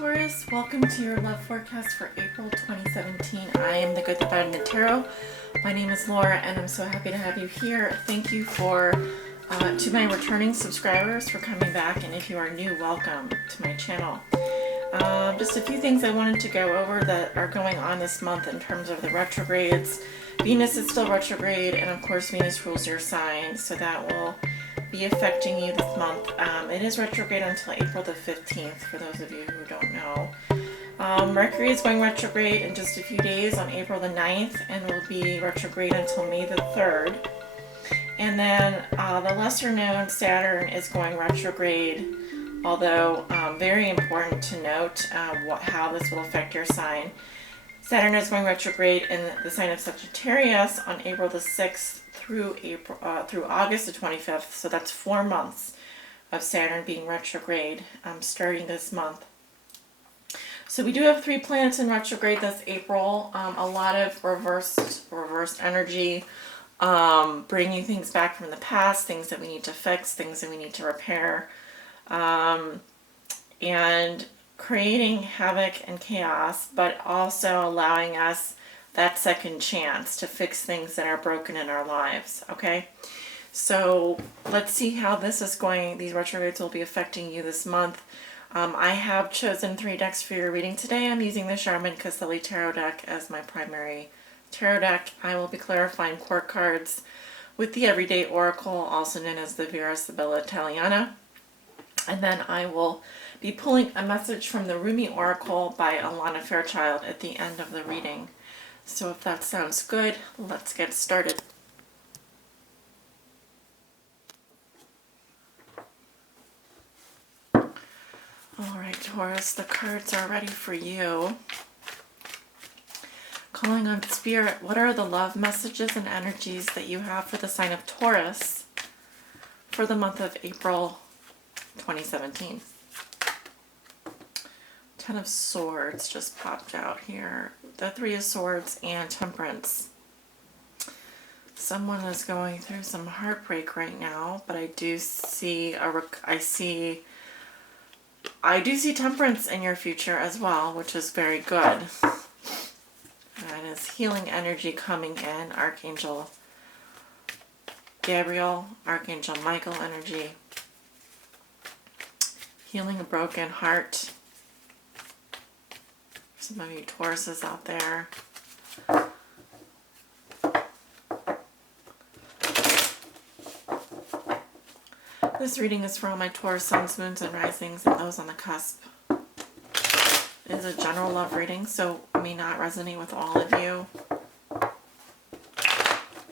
Taurus, welcome to your love forecast for April 2017. I am the Good, the Bad, and the Tarot. My name is Laura, and I'm so happy to have you here. Thank you to my returning subscribers for coming back, and if you are new, welcome to my channel. Just a few things I wanted to go over that are going on this month in terms of the retrogrades. Venus is still retrograde, and of course Venus rules your sign, so that will be affecting you this month. It is retrograde until April the 15th, for those of you who don't know. Mercury is going retrograde in just a few days on April the 9th, and will be retrograde until May the 3rd. And then the lesser known Saturn is going retrograde, although very important to note how this will affect your sign. Saturn is going retrograde in the sign of Sagittarius on April the 6th through August the 25th. So that's 4 months of Saturn being retrograde starting this month. So we do have 3 planets in retrograde this April. A lot of reversed energy, bringing things back from the past, things that we need to fix, things that we need to repair, and creating havoc and chaos, but also allowing us that second chance to fix things that are broken in our lives. Okay, so let's see how this is going. These retrogrades will be affecting you this month. I have chosen 3 decks for your reading today. I'm using the Charmin Caselli Tarot deck as my primary tarot deck. I will be clarifying court cards with the Everyday Oracle, also known as the Vera Sibilla Italiana. And then I will be pulling a message from the Rumi Oracle by Alana Fairchild at the end of the reading. So if that sounds good, let's get started. Alright, Taurus, the cards are ready for you. Calling on Spirit, what are the love messages and energies that you have for the sign of Taurus for the month of April 2017? 10 of Swords just popped out here. The 3 of Swords and Temperance. Someone is going through some heartbreak right now, but I do see Temperance in your future as well, which is very good. That is healing energy coming in. Archangel Gabriel, Archangel Michael energy. Healing a broken heart. Some of you Tauruses out there. This reading is for all my Taurus Suns, Moons, and Risings, and those on the cusp. It is a general love reading, so it may not resonate with all of you.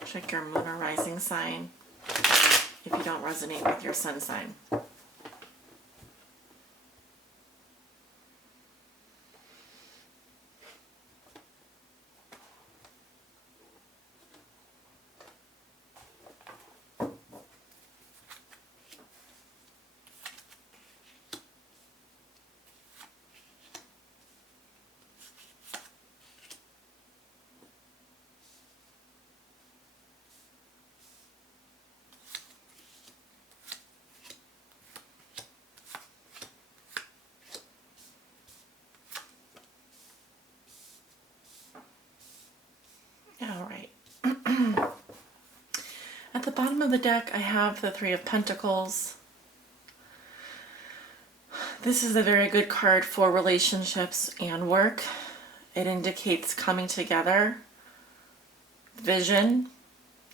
Check your Moon or Rising sign if you don't resonate with your Sun sign. Alright. At the bottom of the deck, I have the 3 of Pentacles. This is a very good card for relationships and work. It indicates coming together, vision,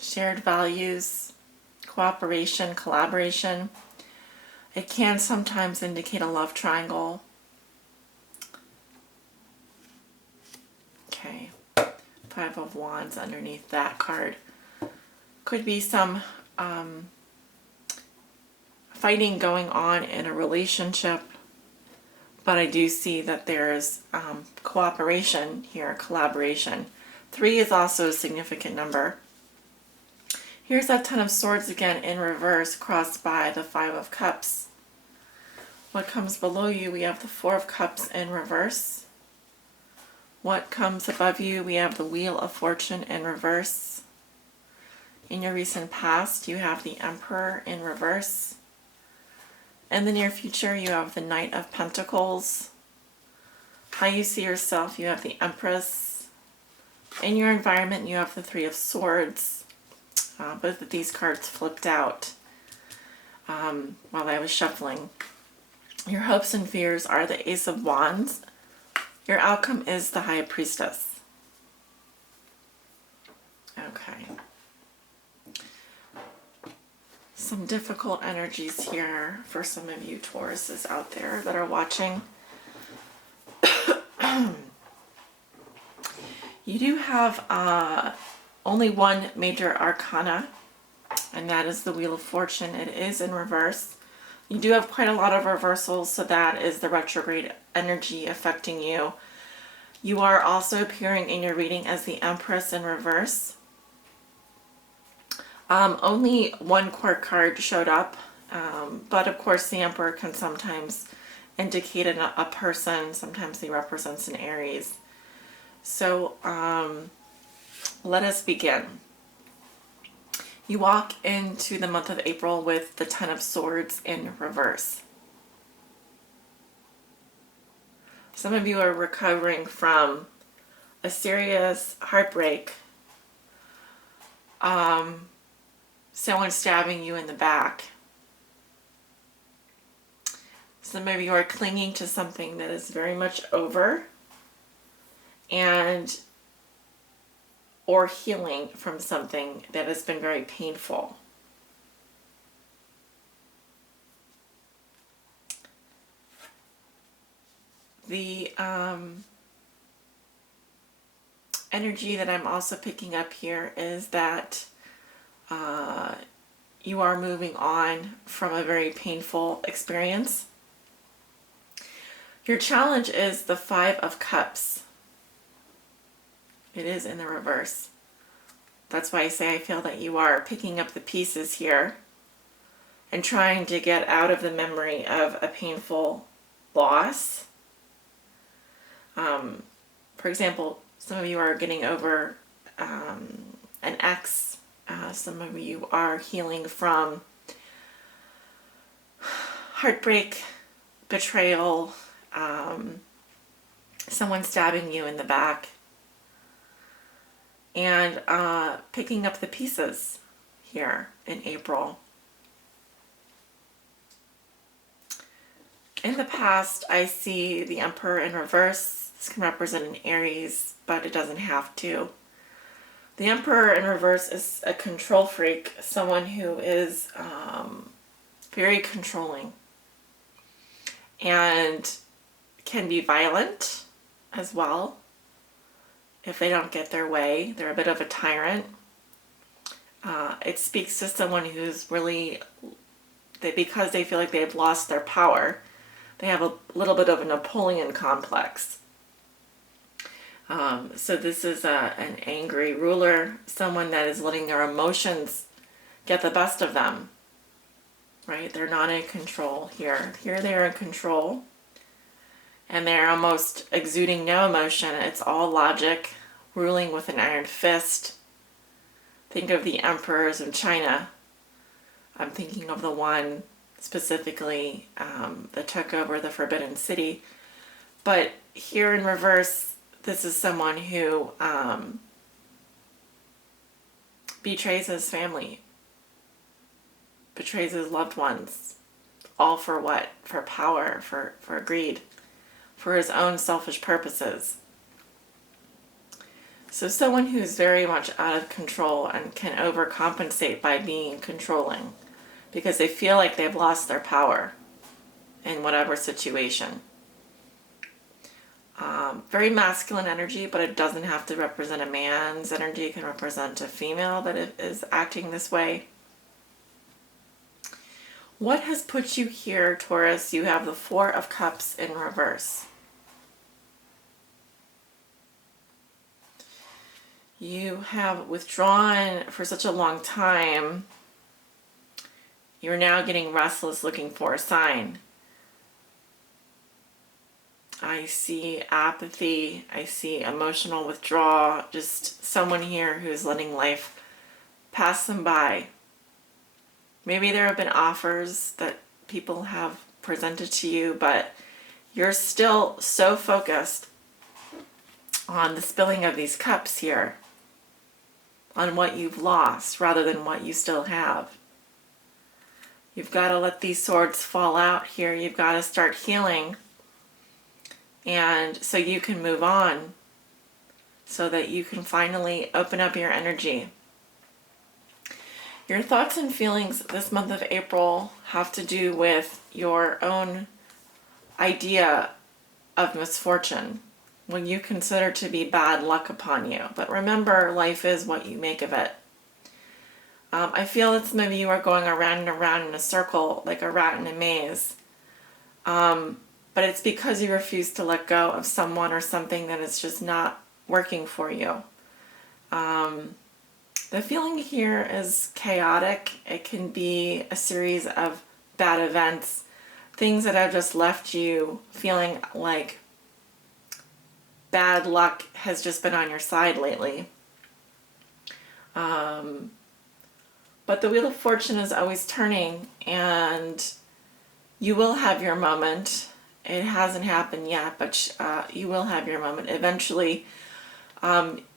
shared values, cooperation, collaboration. It can sometimes indicate a love triangle. Okay. 5 of Wands underneath that card. Could be some fighting going on in a relationship, but I do see that there's cooperation here, collaboration. 3 is also a significant number. Here's that 10 of Swords again in reverse, crossed by the 5 of Cups. What comes below you? We have the 4 of Cups in reverse. What comes above you? We have the Wheel of Fortune in reverse. In your recent past, you have the Emperor in reverse. In the near future, you have the Knight of Pentacles. how you see yourself, you have the Empress. In your environment, you have the Three of Swords. Both of these cards flipped out while I was shuffling. Your hopes and fears are the Ace of Wands. Your outcome is the High Priestess. Okay. Some difficult energies here for some of you Tauruses out there that are watching. You do have only one major arcana, and that is the Wheel of Fortune. It is in reverse. You do have quite a lot of reversals, so that is the retrograde energy affecting you. You are also appearing in your reading as the Empress in reverse. Only one court card showed up, but of course the Emperor can sometimes indicate a person. Sometimes he represents an Aries. So let us begin. You walk into the month of April with the Ten of Swords in reverse. Some of you are recovering from a serious heartbreak. Someone stabbing you in the back. Some of you are clinging to something that is very much over, and or healing from something that has been very painful. The energy that I'm also picking up here is that you are moving on from a very painful experience. Your challenge is the Five of Cups. It is in the reverse. That's why I say I feel that you are picking up the pieces here and trying to get out of the memory of a painful loss. For example, some of you are getting over an ex. Some of you are healing from heartbreak, betrayal, someone stabbing you in the back, and picking up the pieces here in April. In the past, I see the Emperor in reverse. This can represent an Aries, but it doesn't have to. The Emperor in reverse is a control freak, someone who is very controlling and can be violent as well. If they don't get their way, they're a bit of a tyrant. It speaks to someone who's really, because they feel like they've lost their power, they have a little bit of a Napoleon complex. So this is an angry ruler, someone that is letting their emotions get the best of them, right? They're not in control here. Here they are in control, and they're almost exuding no emotion. It's all logic, ruling with an iron fist. Think of the emperors of China. I'm thinking of the one specifically that took over the Forbidden City. But here in reverse, this is someone who betrays his family, betrays his loved ones, all for what? For power, for greed, for his own selfish purposes. So someone who's very much out of control and can overcompensate by being controlling because they feel like they've lost their power in whatever situation. Very masculine energy, but it doesn't have to represent a man's energy. It can represent a female that is acting this way. What has put you here, Taurus? You have the Four of Cups in reverse. You have withdrawn for such a long time. You're now getting restless, looking for a sign. I see apathy. I see emotional withdrawal. Just someone here who's letting life pass them by. Maybe there have been offers that people have presented to you, but You're still so focused on the spilling of these cups here, on what you've lost rather than what you still have. You've got to let these swords fall out here. You've got to start healing, and so you can move on, so that you can finally open up your energy. Your thoughts and feelings this month of April have to do with your own idea of misfortune, when you consider to be bad luck upon you. But remember, life is what you make of it. I feel that some of you are going around and around in a circle like a rat in a maze. But it's because you refuse to let go of someone or something that is just not working for you. The feeling here is chaotic. It can be a series of bad events, things that have just left you feeling like bad luck has just been on your side lately. But the Wheel of Fortune is always turning, and you will have your moment. It hasn't happened yet, but you will have your moment. Eventually,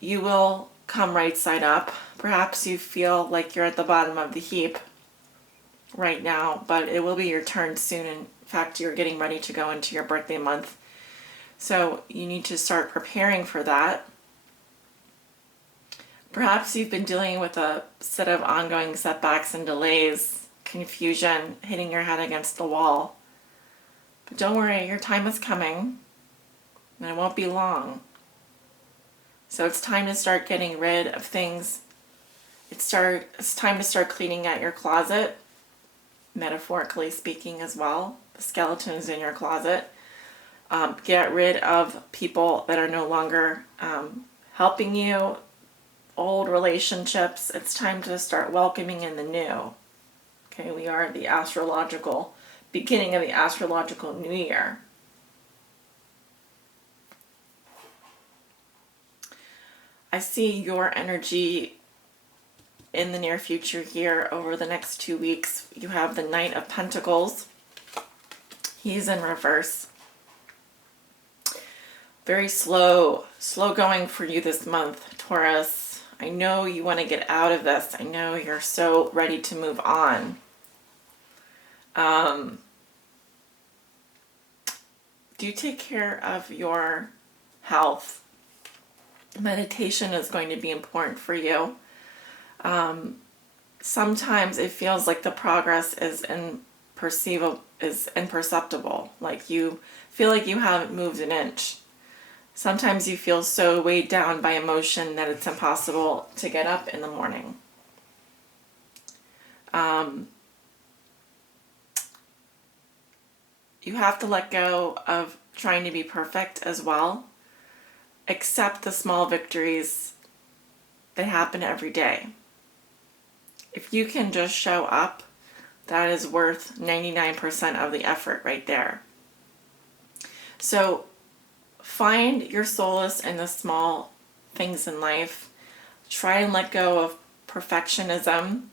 you will come right side up. Perhaps you feel like you're at the bottom of the heap right now, but it will be your turn soon. In fact, you're getting ready to go into your birthday month. So you need to start preparing for that. Perhaps you've been dealing with a set of ongoing setbacks and delays, confusion, hitting your head against the wall. But don't worry, your time is coming, and it won't be long. So it's time to start getting rid of things. It's time to start cleaning out your closet, metaphorically speaking as well. The skeleton is in your closet. Get rid of people that are no longer helping you, old relationships. It's time to start welcoming in the new. Okay, we are at the beginning of the astrological new year. I see your energy in the near future here over the next 2 weeks. You have the Knight of Pentacles. He's in reverse. Very slow going for you this month, Taurus. I know you want to get out of this. I know you're so ready to move on. Do take care of your health. Meditation is going to be important for you. Sometimes it feels like the progress is imperceptible. Like you feel like you haven't moved an inch. Sometimes you feel so weighed down by emotion that it's impossible to get up in the morning. You have to let go of trying to be perfect as well. Accept the small victories that happen every day. If you can just show up, that is worth 99% of the effort right there. So find your solace in the small things in life. Try and let go of perfectionism.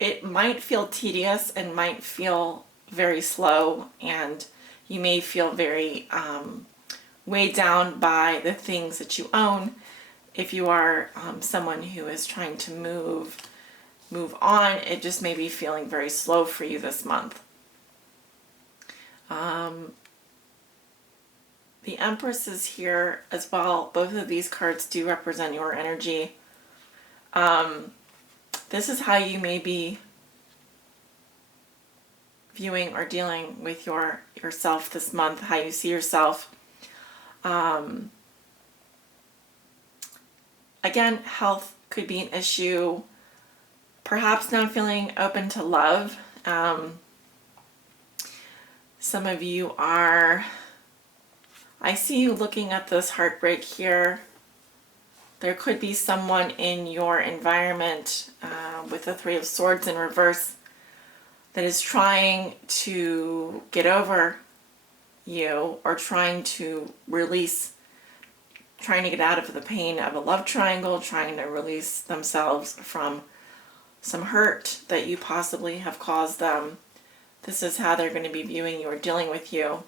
It might feel tedious and might feel very slow, and you may feel very weighed down by the things that you own. If you are someone who is trying to move on, it just may be feeling very slow for you this month. The Empress is here as well. Both of these cards do represent your energy. This is how you may be viewing or dealing with yourself this month, how you see yourself. Again, health could be an issue. Perhaps not feeling open to love. Some of you are, I see you looking at this heartbreak here. There could be someone in your environment with the Three of Swords in reverse that is trying to get over you, or trying to get out of the pain of a love triangle, trying to release themselves from some hurt that you possibly have caused them. This is how they're going to be viewing you or dealing with you.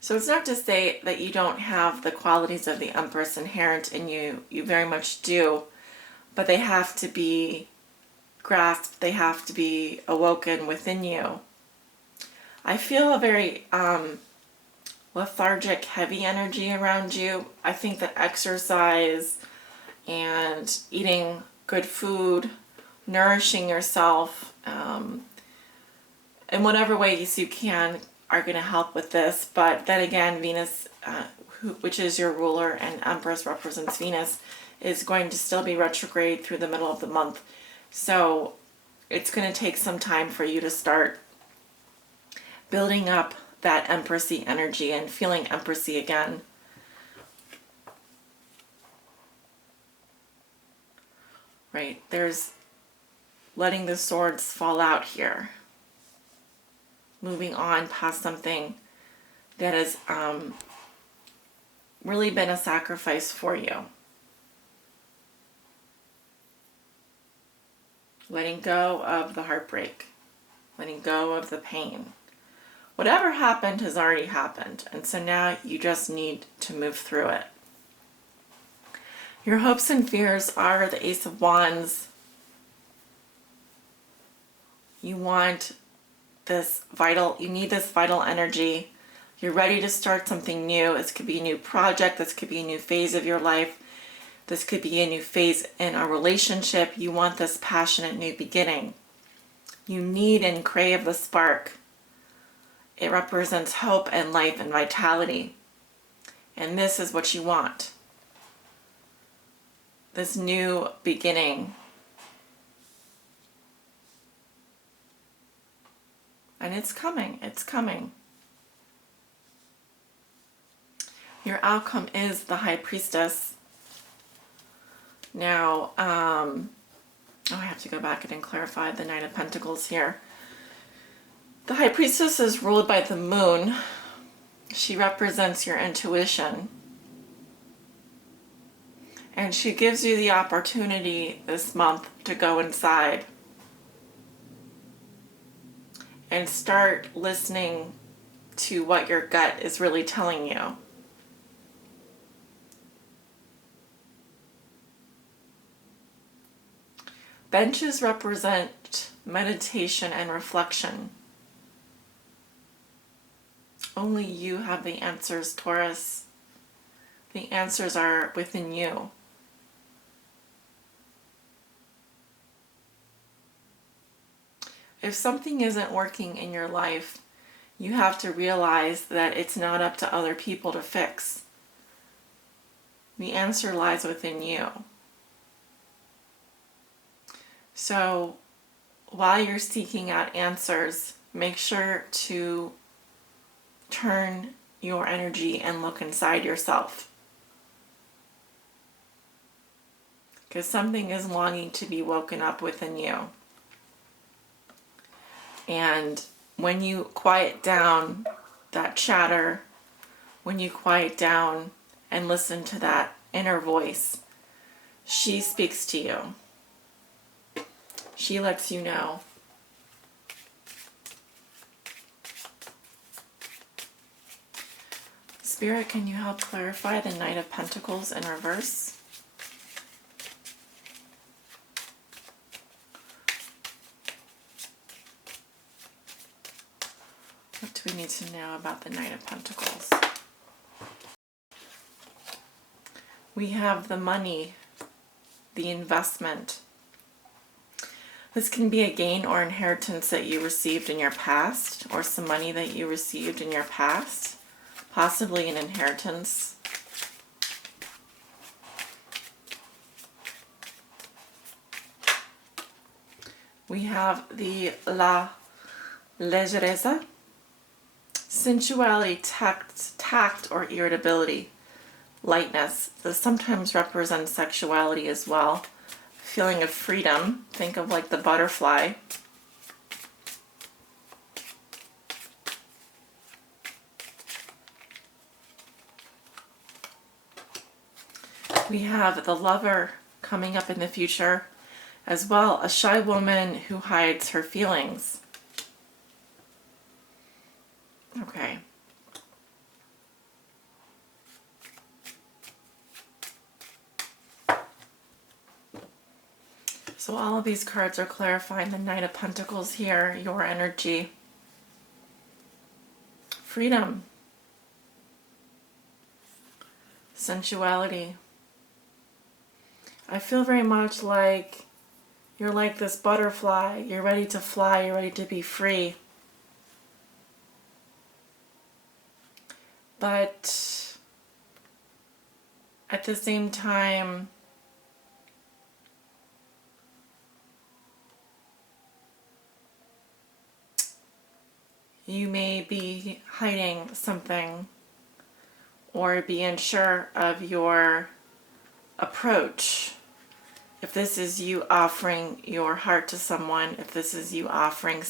So it's not to say that you don't have the qualities of the Empress inherent in you. You very much do. But they have to be grasped. They have to be awoken within you. I feel a very lethargic, heavy energy around you. I think that exercise and eating good food, nourishing yourself, in whatever ways you can, are going to help with this. But then again, Venus, which is your ruler and Empress represents Venus, is going to still be retrograde through the middle of the month. So it's going to take some time for you to start building up that Empressy energy and feeling Empressy again. Right, there's letting the swords fall out here. Moving on past something that has really been a sacrifice for you. Letting go of the heartbreak. Letting go of the pain. Whatever happened has already happened, and so now you just need to move through it. Your hopes and fears are the Ace of Wands. You want you need this vital energy. You're ready to start something new. This could be a new project. This could be a new phase of your life. This could be a new phase in a relationship. You want this passionate new beginning. You need and crave the spark. It represents hope and life and vitality. And this is what you want. This new beginning. And it's coming. It's coming. Your outcome is the High Priestess. Now, I have to go back and clarify the Knight of Pentacles here. The High Priestess is ruled by the Moon. She represents your intuition. And she gives you the opportunity this month to go inside and start listening to what your gut is really telling you. Benches represent meditation and reflection. Only you have the answers, Taurus. The answers are within you. If something isn't working in your life, you have to realize that it's not up to other people to fix. The answer lies within you. So while you're seeking out answers, make sure to turn your energy and look inside yourself. Because something is longing to be woken up within you. And when you quiet down that chatter, when you quiet down and listen to that inner voice, she speaks to you. She lets you know. Spirit, can you help clarify the Knight of Pentacles in reverse? What do we need to know about the Knight of Pentacles? We have the money, the investment. This can be a gain or inheritance that you received in your past, or some money that you received in your past, possibly an inheritance. We have the La Legereza, sensuality, tact, or irritability, lightness. This sometimes represents sexuality as well. Feeling of freedom. Think of like the butterfly. We have the Lover coming up in the future, as well, a shy woman who hides her feelings. Okay. So all of these cards are clarifying the Knight of Pentacles here, your energy. Freedom. Sensuality. I feel very much like you're like this butterfly. You're ready to fly. You're ready to be free. But at the same time, you may be hiding something or be unsure of your approach. If this is you offering your heart to someone, if this is you offering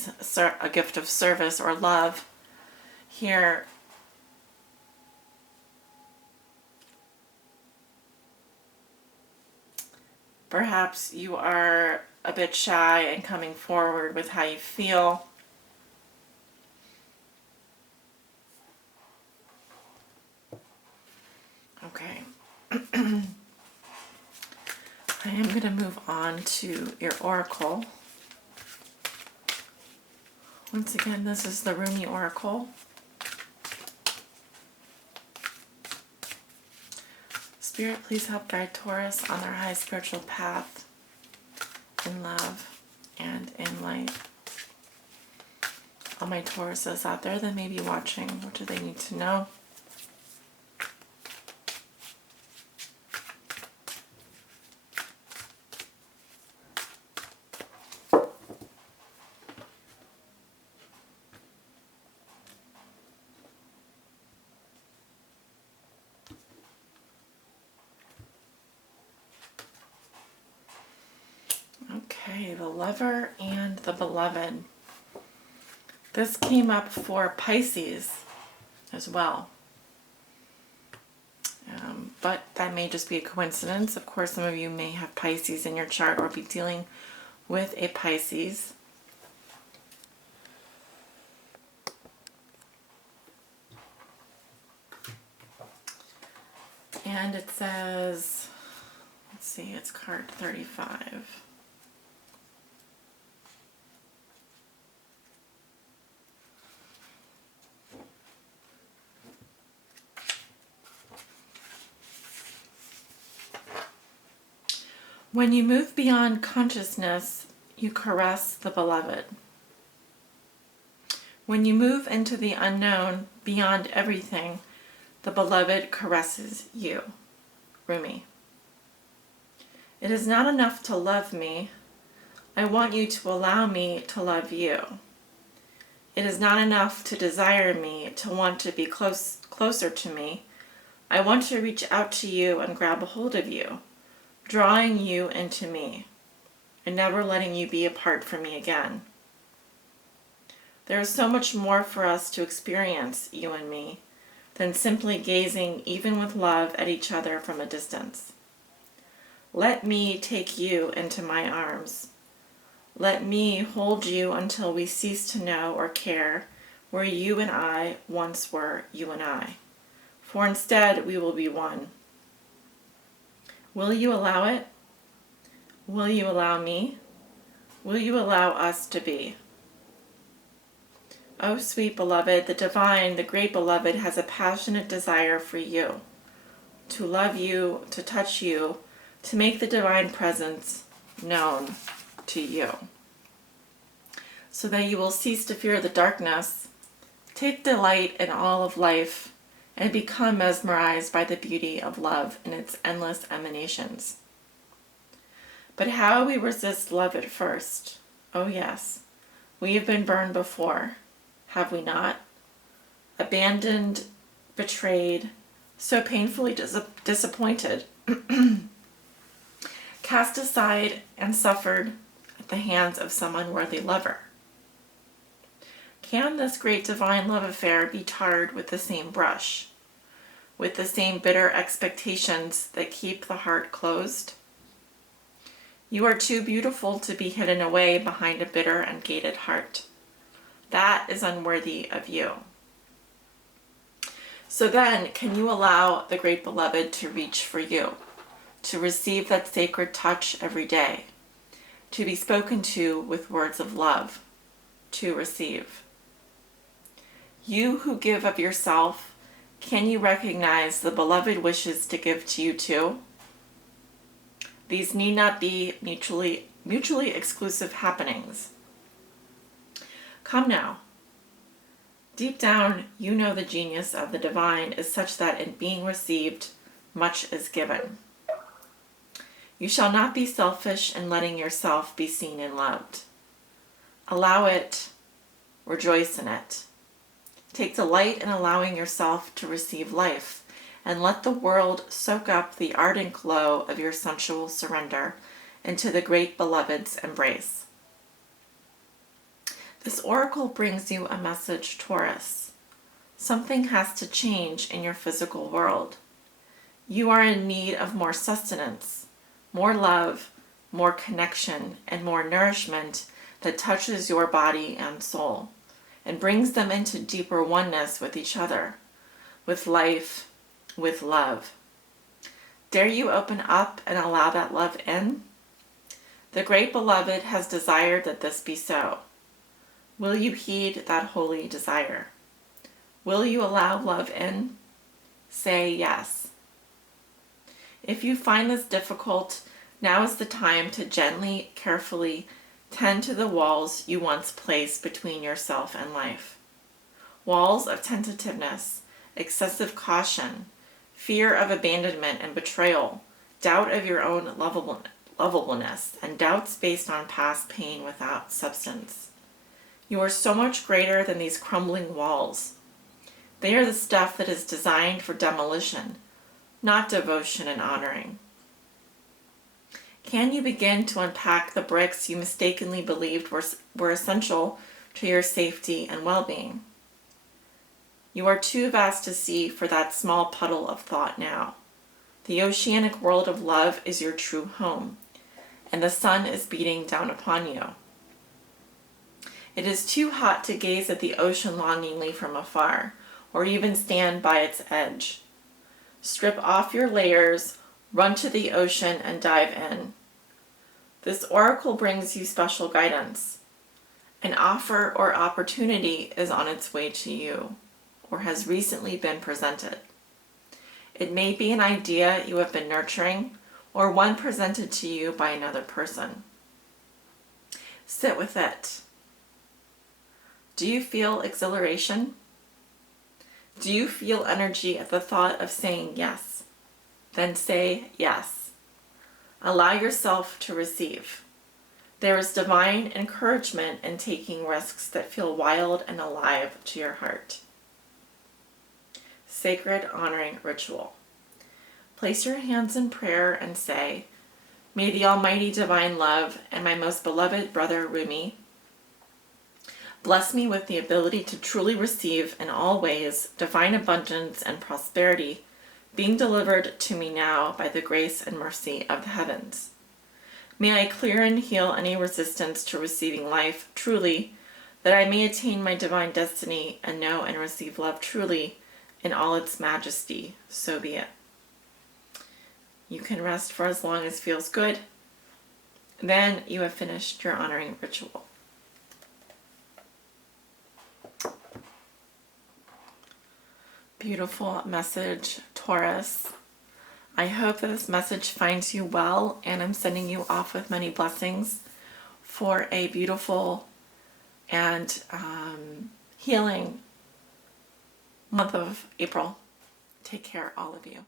a gift of service or love, here perhaps you are a bit shy and coming forward with how you feel. Okay. I am going to move on to your oracle. Once again, this is the Rumi Oracle. Spirit, please help guide Taurus on their high spiritual path in love and in light. All my Tauruses out there that may be watching, what do they need to know? Okay, the Lover and the Beloved. This came up for Pisces as well. But that may just be a coincidence. Of course, some of you may have Pisces in your chart or be dealing with a Pisces. And it says, let's see, it's card 35. When you move beyond consciousness, you caress the beloved. When you move into the unknown, beyond everything, the beloved caresses you. Rumi. It is not enough to love me. I want you to allow me to love you. It is not enough to desire me, to want to be closer to me. I want to reach out to you and grab a hold of you, drawing you into me, and never letting you be apart from me again. There is so much more for us to experience, you and me, than simply gazing, even with love, at each other from a distance. Let me take you into my arms. Let me hold you until we cease to know or care where you and I once were you and I. For instead, we will be one. Will you allow it? Will you allow me? Will you allow us to be? Oh, sweet beloved, the divine, the great beloved has a passionate desire for you, to love you, to touch you, to make the divine presence known to you, so that you will cease to fear the darkness, take delight in all of life, and become mesmerized by the beauty of love in its endless emanations. But how we resist love at first? Oh yes, we have been burned before, have we not? Abandoned, betrayed, so painfully disappointed, cast aside and suffered at the hands of some unworthy lover. Can this great divine love affair be tarred with the same brush, with the same bitter expectations that keep the heart closed? You are too beautiful to be hidden away behind a bitter and gated heart. That is unworthy of you. So then, can you allow the great beloved to reach for you, to receive that sacred touch every day, to be spoken to with words of love, to receive? You who give of yourself, can you recognize the beloved wishes to give to you too? These need not be mutually exclusive happenings. Come now. Deep down, you know the genius of the divine is such that in being received, much is given. You shall not be selfish in letting yourself be seen and loved. Allow it. Rejoice in it. Take delight in allowing yourself to receive life, and let the world soak up the ardent glow of your sensual surrender into the great beloved's embrace. This oracle brings you a message, Taurus. Something has to change in your physical world. You are in need of more sustenance, more love, more connection, and more nourishment that touches your body and soul and brings them into deeper oneness with each other, with life, with love. Dare you open up and allow that love in? The great beloved has desired that this be so. Will you heed that holy desire? Will you allow love in? Say yes. If you find this difficult, now is the time to gently, carefully tend to the walls you once placed between yourself and life. Walls of tentativeness, excessive caution, fear of abandonment and betrayal, doubt of your own lovableness, and doubts based on past pain without substance. You are so much greater than these crumbling walls. They are the stuff that is designed for demolition, not devotion and honoring. Can you begin to unpack the bricks you mistakenly believed were essential to your safety and well-being? You are too vast to see for that small puddle of thought now. The oceanic world of love is your true home, and the sun is beating down upon you. It is too hot to gaze at the ocean longingly from afar, or even stand by its edge. Strip off your layers, run to the ocean, and dive in. This oracle brings you special guidance. An offer or opportunity is on its way to you, or has recently been presented. It may be an idea you have been nurturing, or one presented to you by another person. Sit with it. Do you feel exhilaration? Do you feel energy at the thought of saying yes? Then say yes. Allow yourself to receive. There is divine encouragement in taking risks that feel wild and alive to your heart. Sacred honoring ritual. Place your hands in prayer and say, "May the Almighty Divine Love and my most beloved brother Rumi bless me with the ability to truly receive in all ways divine abundance and prosperity being delivered to me now by the grace and mercy of the heavens. May I clear and heal any resistance to receiving life truly, that I may attain my divine destiny and know and receive love truly in all its majesty. So be it." You can rest for as long as feels good. Then you have finished your honoring ritual. Beautiful message, Taurus. I hope that this message finds you well, and I'm sending you off with many blessings for a beautiful and healing month of April. Take care, all of you.